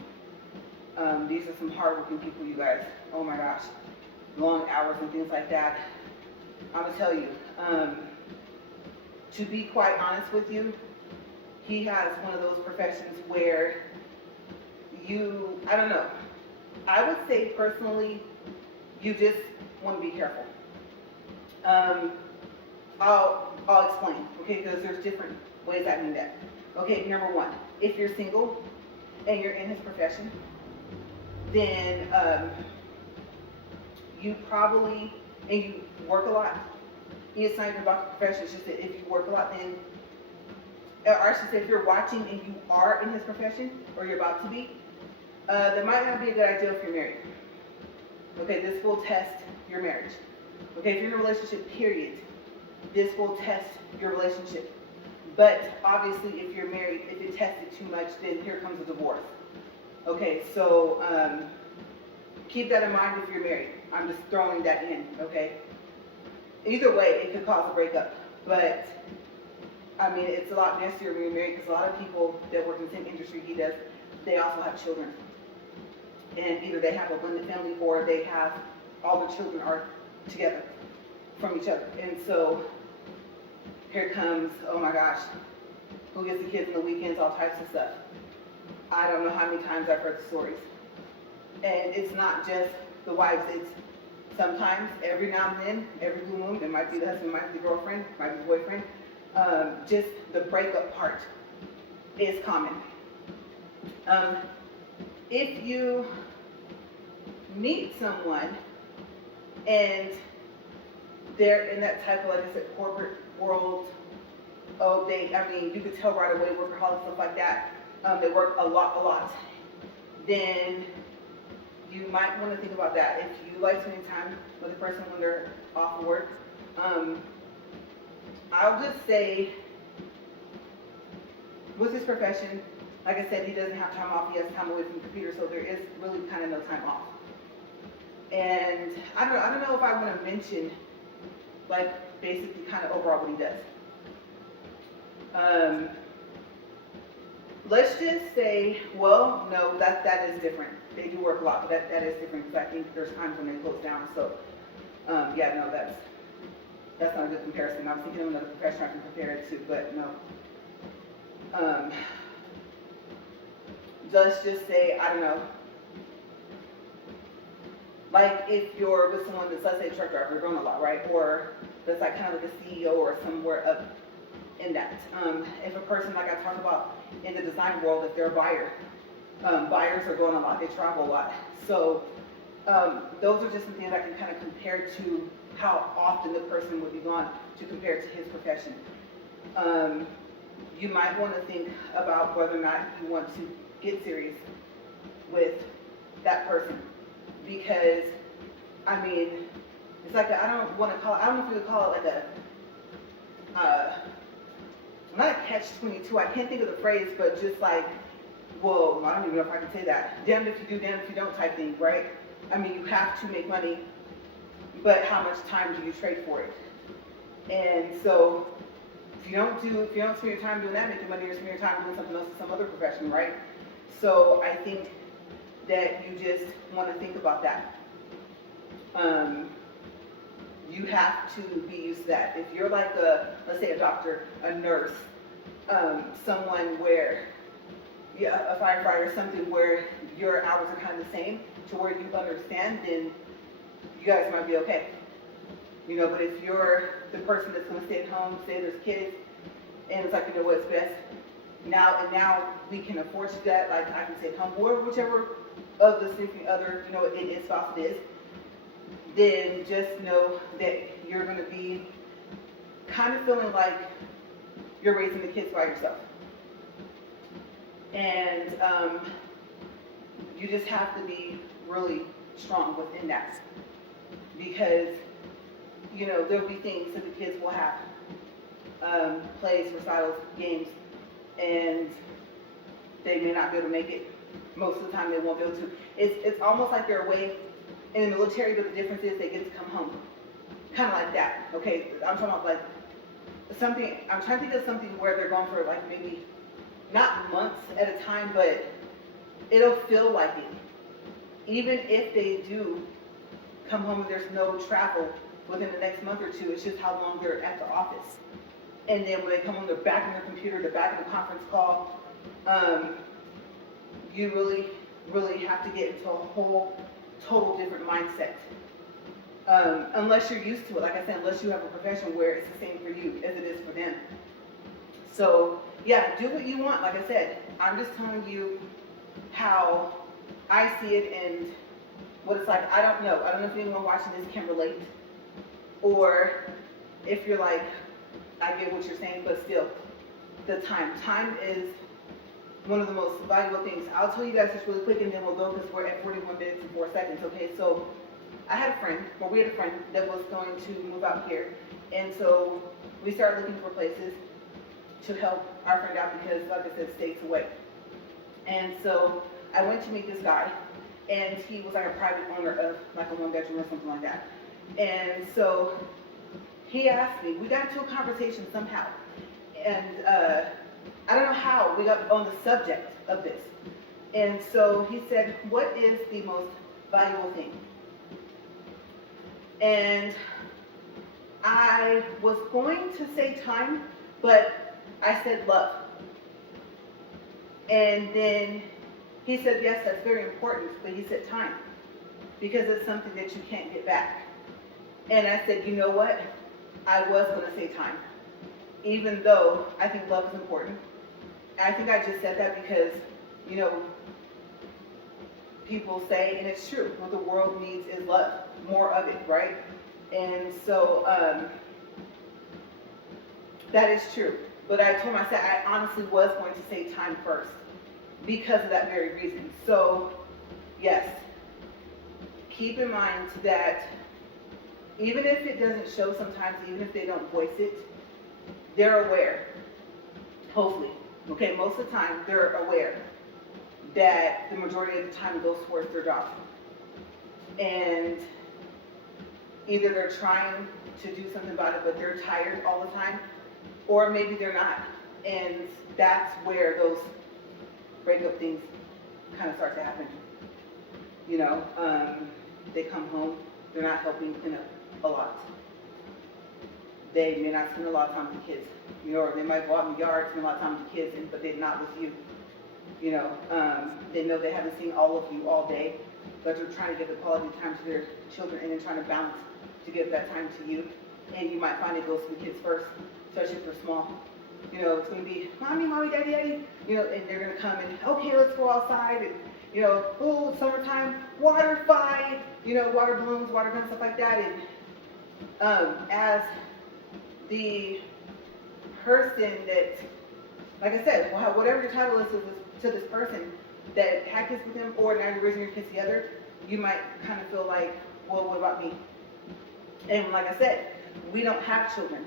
These are some hardworking people, you guys. Oh my gosh. Long hours and things like that. I'm going to tell you, to be quite honest with you, he has one of those professions where you, I don't know, I would say personally, you just want to be careful. I'll explain, okay, because there's different ways I mean that. Okay, number one, if you're single and you're in his profession, then you probably, and you work a lot. It's not even about the profession, it's just that if you work a lot, then, or I should say if you're watching and you are in his profession, or you're about to be, that might not be a good idea if you're married. Okay, this will test your marriage. Okay, if you're in a relationship, period, this will test your relationship. But obviously, if you're married, if it tested too much, then here comes a divorce. Okay, so keep that in mind if you're married. I'm just throwing that in, okay? Either way, it could cause a breakup. But, I mean, it's a lot nastier when you're married, because a lot of people that work in the same industry he does, they also have children. And either they have a blended family, or they have, all the children are together from each other. And so, here comes, oh my gosh, who gets the kids on the weekends, all types of stuff. I don't know how many times I've heard the stories. And it's not just the wives, it's sometimes, every now and then, every blue moon, it might be the husband, it might be the girlfriend, it might be the boyfriend. Just the breakup part is common. If you meet someone and they're in that type of, like I said, corporate world, I mean, you could tell right away, workaholic, stuff like that, they work a lot, then you might want to think about that. If you like spending time with a person when they're off of work, I'll just say, with his profession, like I said, he doesn't have time off, he has time away from the computer, so there is really kind of no time off. And I don't know if I want to mention, like, basically kind of overall what he does. Let's just say, well, no, that is different. They do work a lot, but that is different, because I think there's times when they close down. So Yeah, no, that's not a good comparison. I was thinking of another profession I can compare it to, but no. Let's just say, I don't know, like if you're with someone that's, let's say, a truck driver, you're going a lot, right? Or that's like kind of like a CEO or somewhere up in that. If a person, like I talked about in the design world, if they're a buyer, buyers are going a lot, they travel a lot. So those are just some things I can kind of compare to how often the person would be gone to compare to his profession. You might want to think about whether or not you want to get serious with that person, because I mean, it's like I don't want to call it, I don't know if you would call it like a not a catch-22, I can't think of the phrase, but just like, well, I don't even know if I can say that, damned if you do, damned if you don't type thing, right? I mean, you have to make money, but how much time do you trade for it? And so if you don't spend your time doing that, making money, or spend your time doing something else in some other profession, right? So I think that you just want to think about that. You have to be used to that. If you're like let's say a doctor, a nurse, someone where, yeah, a firefighter, something where your hours are kind of the same to where you understand, then you guys might be okay. You know, but if you're the person that's going to stay at home, say there's kids, and it's like, you know what's best, now we can afford to do that, like I can stay at home, or whichever of the significant other, you know, in its spouse it is, then just know that you're going to be kind of feeling like you're raising the kids by yourself. And you just have to be really strong within that, because, you know, there'll be things that the kids will have, plays, recitals, games, and they may not be able to make it. Most of the time they won't be able to. It's almost like they're away in the military, but the difference is they get to come home. Kind of like that, okay? I'm talking about like something, I'm trying to think of something where they're going for like maybe, not months at a time, but it'll feel like it. Even if they do come home and there's no travel within the next month or two, it's just how long they're at the office. And then when they come home, they're back on their computer, they're back in the conference call. You really, really have to get into a whole, total different mindset. Unless you're used to it, like I said, unless you have a profession where it's the same for you as it is for them. So yeah, do what you want. Like I said, I'm just telling you how I see it and what it's like. I don't know if anyone watching this can relate, or if you're like, I get what you're saying, but still, the time is one of the most valuable things. I'll tell you guys this really quick and then we'll go, because we're at 41 minutes and 4 seconds. Okay, so we had a friend that was going to move out here, and so we started looking for places to help our friend out, because like I said, states away. And so I went to meet this guy, and he was like a private owner of like a 1-bedroom or something like that. And so he asked me, we got into a conversation somehow, and I don't know how we got on the subject of this. And so he said, what is the most valuable thing? And I was going to say time, but I said love. And then he said, yes, that's very important, but he said time, because it's something that you can't get back. And I said, you know what? I was going to say time, even though I think love is important. And I think I just said that because, you know, people say, and it's true, what the world needs is love, more of it, right? And so that is true. But I told him, I said, I honestly was going to say time first because of that very reason. So yes, keep in mind that even if it doesn't show sometimes, even if they don't voice it, they're aware, hopefully. Okay, most of the time they're aware that the majority of the time goes towards their job. And either they're trying to do something about it, but they're tired all the time, or maybe they're not. And that's where those breakup things kind of start to happen. You know, they come home, they're not helping in a a lot. They may not spend a lot of time with the kids. Or they might go out in the yard, spend a lot of time with the kids, but they're not with you. They know they haven't seen all of you all day, but they're trying to give the quality time to their children and then trying to balance to give that time to you. And you might find it goes to the kids first, especially if they're small. It's going to be, mommy, daddy, and they're going to come and, okay, let's go outside, and, oh, it's summertime, water fight, water balloons, water guns, stuff like that. And as the person that, like I said, whatever your title is to this person that had kids with them, or now you're raising your kids together, you might kind of feel like, well, what about me? And like I said, we don't have children.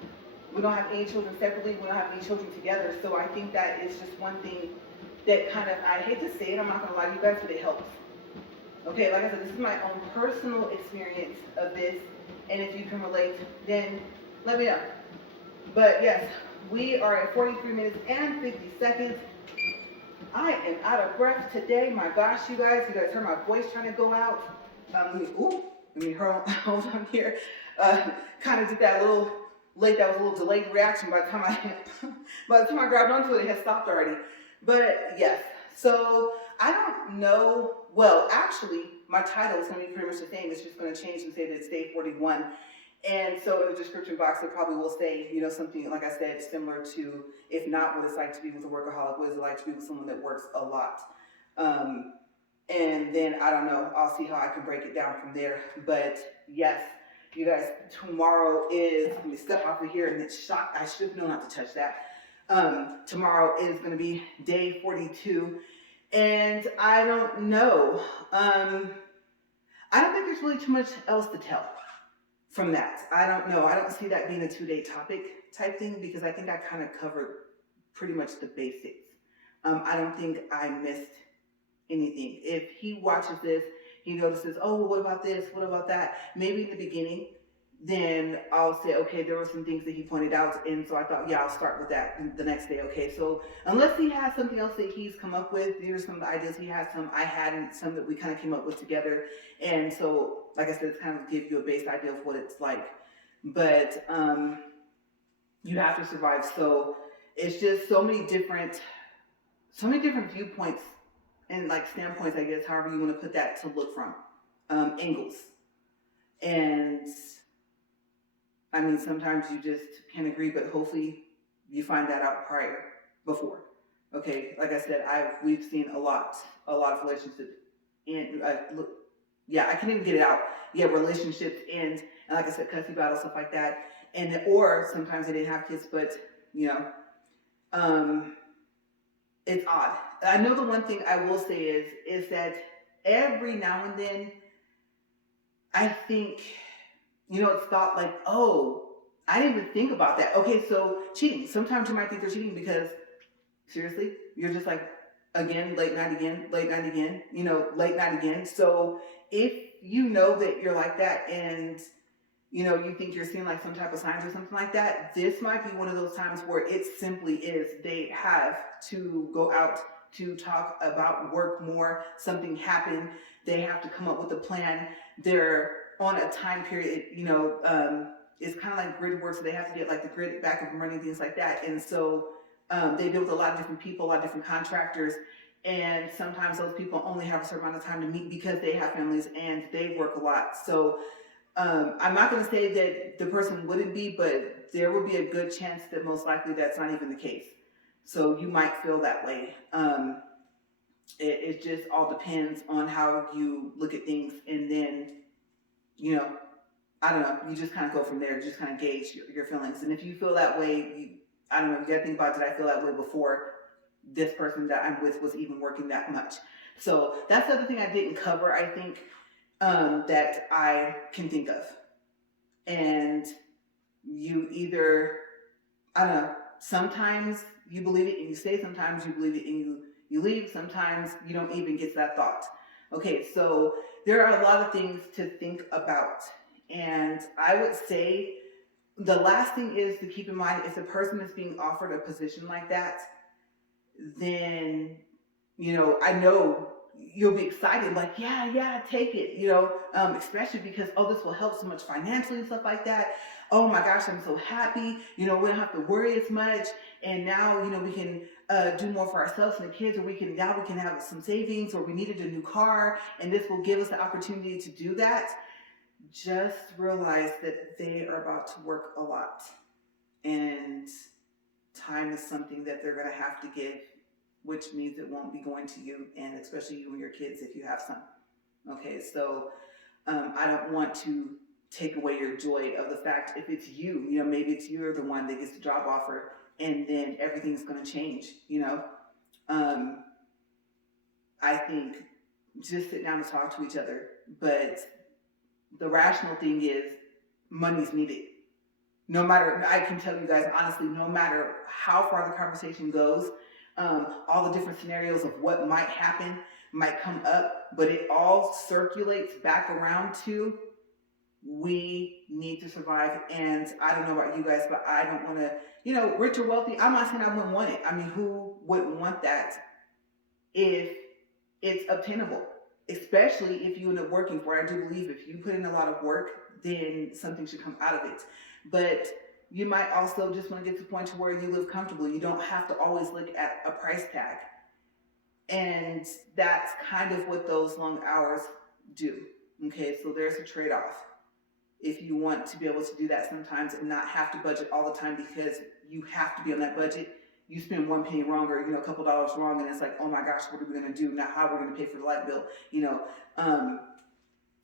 We don't have any children separately. We don't have any children together. So I think that is just one thing that kind of, I hate to say it, I'm not going to lie to you guys, but it helps. Okay, like I said, this is my own personal experience of this. And if you can relate, then let me know. But yes, we are at 43 minutes and 50 seconds. I am out of breath today. My gosh, you guys heard my voice trying to go out. Let me hold on here. Kind of did that little late, that was a little delayed reaction by the time I grabbed onto it, it had stopped already. But yes, so I don't know, well, actually, my title is going to be pretty much the same. It's just going to change and say that it's day 41. And so in the description box, it probably will say, something, like I said, similar to, if not what it's like to be with a workaholic, what is it like to be with someone that works a lot? And then, I don't know, I'll see how I can break it down from there. But yes, you guys, tomorrow is, let me step off of here and it's shot. I should have known not to touch that. Tomorrow is going to be day 42. And I don't know. I don't think there's really too much else to tell from that. I don't know. I don't see that being a 2-day topic type thing because I think I kind of covered pretty much the basics. I don't think I missed anything. If he watches this, he notices, oh, well, what about this? What about that? Maybe in the beginning, then I'll say, okay, there were some things that he pointed out. And so I thought, yeah, I'll start with that the next day. Okay, so unless he has something else that he's come up with, these are some of the ideas he has, some I had, and some that we kind of came up with together. And so, like I said, it's kind of give you a base idea of what it's like. But you have to survive. So it's just so many different viewpoints and like standpoints, I guess, however you want to put that, to look from, angles. And I mean, sometimes you just can't agree, but hopefully you find that out before. Okay, like I said, we've seen a lot of relationships end. I can't even get it out. Yeah, relationships end, and like I said, cussy battles, stuff like that. And or sometimes they didn't have kids, but it's odd. I know the one thing I will say is that every now and then, I think, it's thought like, oh, I didn't even think about that. Okay, so cheating. Sometimes you might think they're cheating because, seriously, you're just like, again, late night again, late night again. So if you know that you're like that and, you think you're seeing like some type of signs or something like that, this might be one of those times where it simply is they have to go out to talk about work more. Something happened. They have to come up with a plan. They're on a time period, it's kind of like grid work, so they have to get like the grid back up and running, things like that. And so they deal with a lot of different people, a lot of different contractors, and sometimes those people only have a certain amount of time to meet because they have families and they work a lot. So I'm not going to say that the person wouldn't be, but there would be a good chance that most likely that's not even the case. So you might feel that way. It just all depends on how you look at things, and then, I don't know, you just kind of go from there, just kind of gauge your feelings. And if you feel that way, I don't know, you got to think about, did I feel that way before this person that I'm with was even working that much? So that's the other thing I didn't cover, I think, that I can think of. And you either, I don't know, sometimes you believe it and you stay, sometimes you believe it and you leave, sometimes you don't even get that thought. Okay, so there are a lot of things to think about. And I would say the last thing is to keep in mind, if the person is being offered a position like that, then, I know you'll be excited, like, yeah, take it, especially because, oh, this will help so much financially and stuff like that. Oh my gosh, I'm so happy. We don't have to worry as much. And now, we can do more for ourselves and the kids, or we can have some savings, or we needed a new car, and this will give us the opportunity to do that. Just realize that they are about to work a lot. And time is something that they're going to have to give, which means it won't be going to you, and especially you and your kids if you have some. Okay, so I don't want to take away your joy of the fact if it's you, maybe it's you're the one that gets the job offer, and then everything's going to change. I think just sit down and talk to each other. But the rational thing is money's needed. No matter, I can tell you guys honestly, no matter how far the conversation goes, all the different scenarios of what might happen, might come up, but it all circulates back around to, we need to survive. And I don't know about you guys, but I don't want to, rich or wealthy, I'm not saying I wouldn't want it. I mean, who wouldn't want that if it's obtainable? Especially if you end up working for it. I do believe if you put in a lot of work, then something should come out of it. But you might also just want to get to the point to where you live comfortably. You don't have to always look at a price tag. And that's kind of what those long hours do. Okay, so there's a trade-off. If you want to be able to do that sometimes and not have to budget all the time because you have to be on that budget, you spend one penny wrong, or a couple dollars wrong, and it's like, oh my gosh, what are we going to do now? How are we going to pay for the light bill?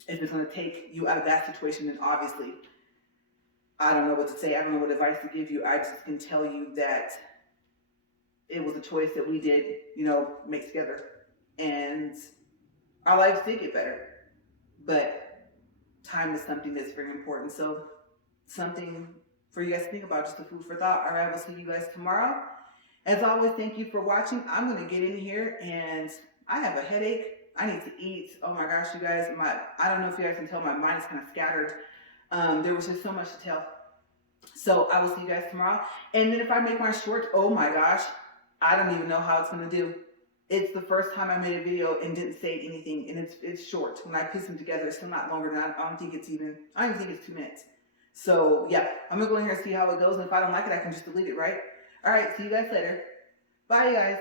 If it's going to take you out of that situation, then obviously I don't know what to say. I don't know what advice to give you. I just can tell you that it was a choice that we did, make together, and our lives did get better. But time is something that's very important. So something for you guys to think about, just a food for thought. All right, we'll see you guys tomorrow. As always, thank you for watching. I'm going to get in here, and I have a headache. I need to eat. Oh my gosh, you guys, I don't know if you guys can tell, my mind is kind of scattered. There was just so much to tell. So I will see you guys tomorrow. And then if I make my short, oh my gosh, I don't even know how it's going to do. It's the first time I made a video and didn't say anything, and it's short. When I piece them together, it's still not longer than I don't even think it's 2 minutes. So yeah, I'm going to go in here and see how it goes. And if I don't like it, I can just delete it, right? All right, see you guys later. Bye, you guys.